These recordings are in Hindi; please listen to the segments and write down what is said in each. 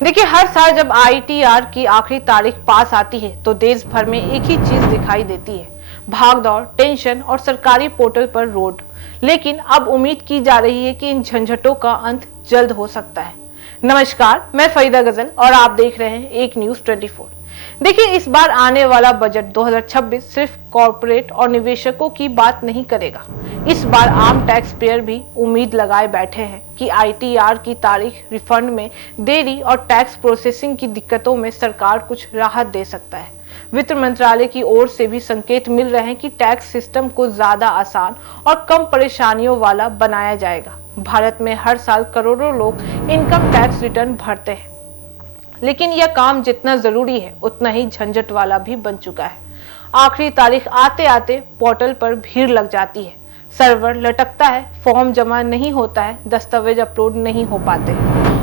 देखिए, हर साल जब आईटीआर की आखिरी तारीख पास आती है तो देश भर में एक ही चीज दिखाई देती है, भाग दौड़, टेंशन और सरकारी पोर्टल पर रोड। लेकिन अब उम्मीद की जा रही है कि इन झंझटों का अंत जल्द हो सकता है। नमस्कार, मैं फरीदा गजल और आप देख रहे हैं एक न्यूज 24। देखिए, इस बार आने वाला बजट 2026 सिर्फ कॉर्पोरेट और निवेशकों की बात नहीं करेगा। इस बार आम टैक्स पेयर भी उम्मीद लगाए बैठे हैं कि आईटीआर की तारीख, रिफंड में देरी और टैक्स प्रोसेसिंग की दिक्कतों में सरकार कुछ राहत दे सकता है। वित्त मंत्रालय की ओर से भी संकेत मिल रहे हैं कि टैक्स सिस्टम को ज्यादा आसान और कम परेशानियों वाला बनाया जाएगा। भारत में हर साल करोड़ों लोग इनकम टैक्स रिटर्न भरते हैं, लेकिन यह काम जितना जरूरी है उतना ही झंझट वाला भी बन चुका है। आखिरी तारीख आते आते पोर्टल पर भीड़ लग जाती है, सर्वर लटकता है, फॉर्म जमा नहीं होता है, दस्तावेज अपलोड नहीं हो पाते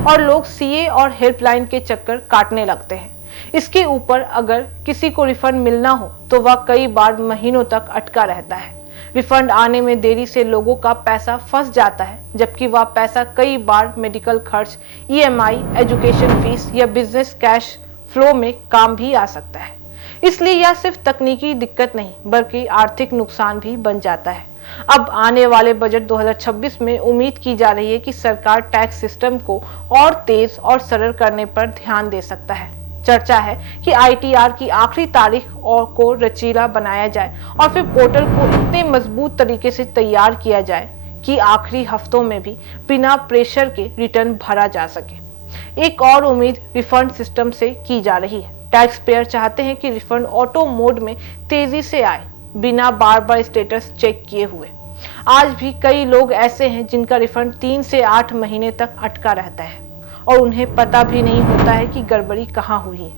और लोग सीए और हेल्पलाइन के चक्कर काटने लगते हैं। इसके ऊपर अगर किसी को रिफंड मिलना हो तो वह कई बार महीनों तक अटका रहता है। रिफंड आने में देरी से लोगों का पैसा फंस जाता है, जबकि वह पैसा कई बार मेडिकल खर्च, ईएमआई, एजुकेशन फीस या बिजनेस कैश फ्लो में काम भी आ सकता है। इसलिए यह सिर्फ तकनीकी दिक्कत नहीं बल्कि आर्थिक नुकसान भी बन जाता है। अब आने वाले बजट 2026 में उम्मीद की जा रही है कि सरकार टैक्स सिस्टम को और तेज और सरल करने पर ध्यान दे सकता है। चर्चा है कि आईटीआर की आखिरी तारीख और को लचीला बनाया जाए और फिर पोर्टल को इतने मजबूत तरीके से तैयार किया जाए कि आखिरी हफ्तों में भी बिना प्रेशर के रिटर्न भरा जा सके। एक और उम्मीद रिफंड सिस्टम से की जा रही है। टैक्स पेयर चाहते हैं कि रिफंड ऑटो मोड में तेजी से आए, बिना बार बार स्टेटस चेक किए हुए। आज भी कई लोग ऐसे हैं जिनका रिफंड 3 से 8 महीने तक अटका रहता है और उन्हें पता भी नहीं होता है कि गड़बड़ी कहाँ हुई है।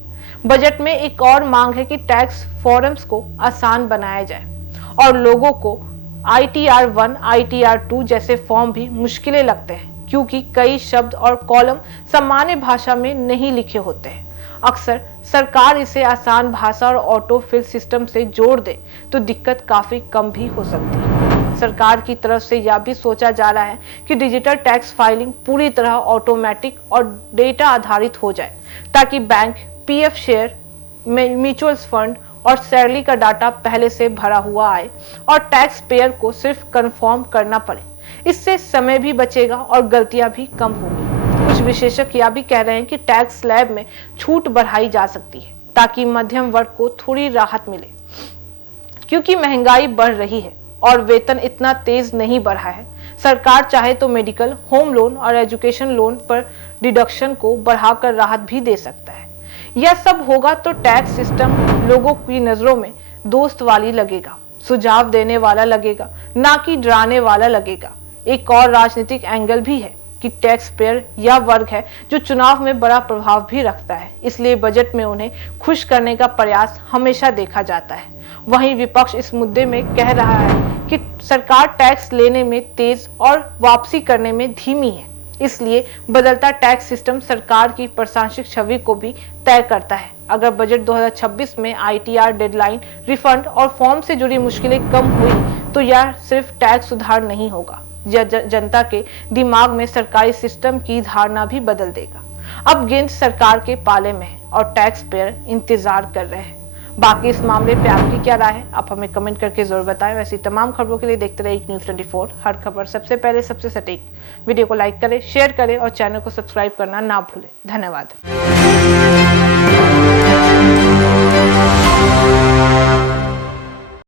बजट में एक और मांग है कि टैक्स फॉर्म्स को आसान बनाया जाए और लोगों को आईटीआर 1, आईटीआर 2 जैसे फॉर्म भी मुश्किलें लगते हैं, क्योंकि कई शब्द और कॉलम सामान्य भाषा में नहीं लिखे होते हैं। अक्सर सरकार इसे आसान भाषा और ऑटो फिल सिस्टम से जोड़ दे तो दिक्कत काफी कम भी हो सकती है। सरकार की तरफ से यह भी सोचा जा रहा है कि डिजिटल टैक्स फाइलिंग पूरी तरह ऑटोमेटिक और डेटा आधारित हो जाए, ताकि bank, PF share, mutual fund और सैलरी का डाटा पहले से भरा हुआ आए और टैक्स पेयर को सिर्फ कंफर्म करना पड़े। इससे समय भी बचेगा और गलतियां भी कम होंगी। कुछ विशेषज्ञ यह भी कह रहे हैं कि टैक्स स्लैब में छूट बढ़ाई जा सकती है ताकि मध्यम वर्ग को थोड़ी राहत मिले, क्योंकि महंगाई बढ़ रही है और वेतन इतना तेज नहीं बढ़ा है। सरकार चाहे तो मेडिकल, होम लोन और एजुकेशन लोन पर डिडक्शन को बढ़ाकर राहत भी दे सकता है। यह सब होगा तो टैक्स सिस्टम लोगों की नजरों में दोस्त वाली लगेगा, सुझाव देने वाला लगेगा, ना कि डराने वाला लगेगा। एक और राजनीतिक एंगल भी है कि टैक्स पेयर यह वर्ग है जो चुनाव में बड़ा प्रभाव भी रखता है, इसलिए बजट में उन्हें खुश करने का प्रयास हमेशा देखा जाता है। वहीं विपक्ष इस मुद्दे में कह रहा है कि सरकार टैक्स लेने में तेज और वापसी करने में धीमी है, इसलिए बदलता टैक्स सिस्टम सरकार की प्रशासनिक छवि को भी तय करता है। अगर बजट 2026 में आईटीआर, डेडलाइन, रिफंड और फॉर्म से जुड़ी मुश्किलें कम हुई तो यह सिर्फ टैक्स सुधार नहीं होगा, यह जनता के दिमाग में सरकारी सिस्टम की धारणा भी बदल देगा। अब गेंद सरकार के पाले में है और टैक्स पेयर इंतजार कर रहे हैं। बाकी इस मामले पे आपकी क्या राय है, आप हमें कमेंट करके जरूर बताएं। वैसी तमाम खबरों के लिए देखते रहिए न्यूज 24, हर खबर सबसे पहले, सबसे सटीक। वीडियो को लाइक करें, शेयर करें और चैनल को सब्सक्राइब करना ना भूलें। धन्यवाद।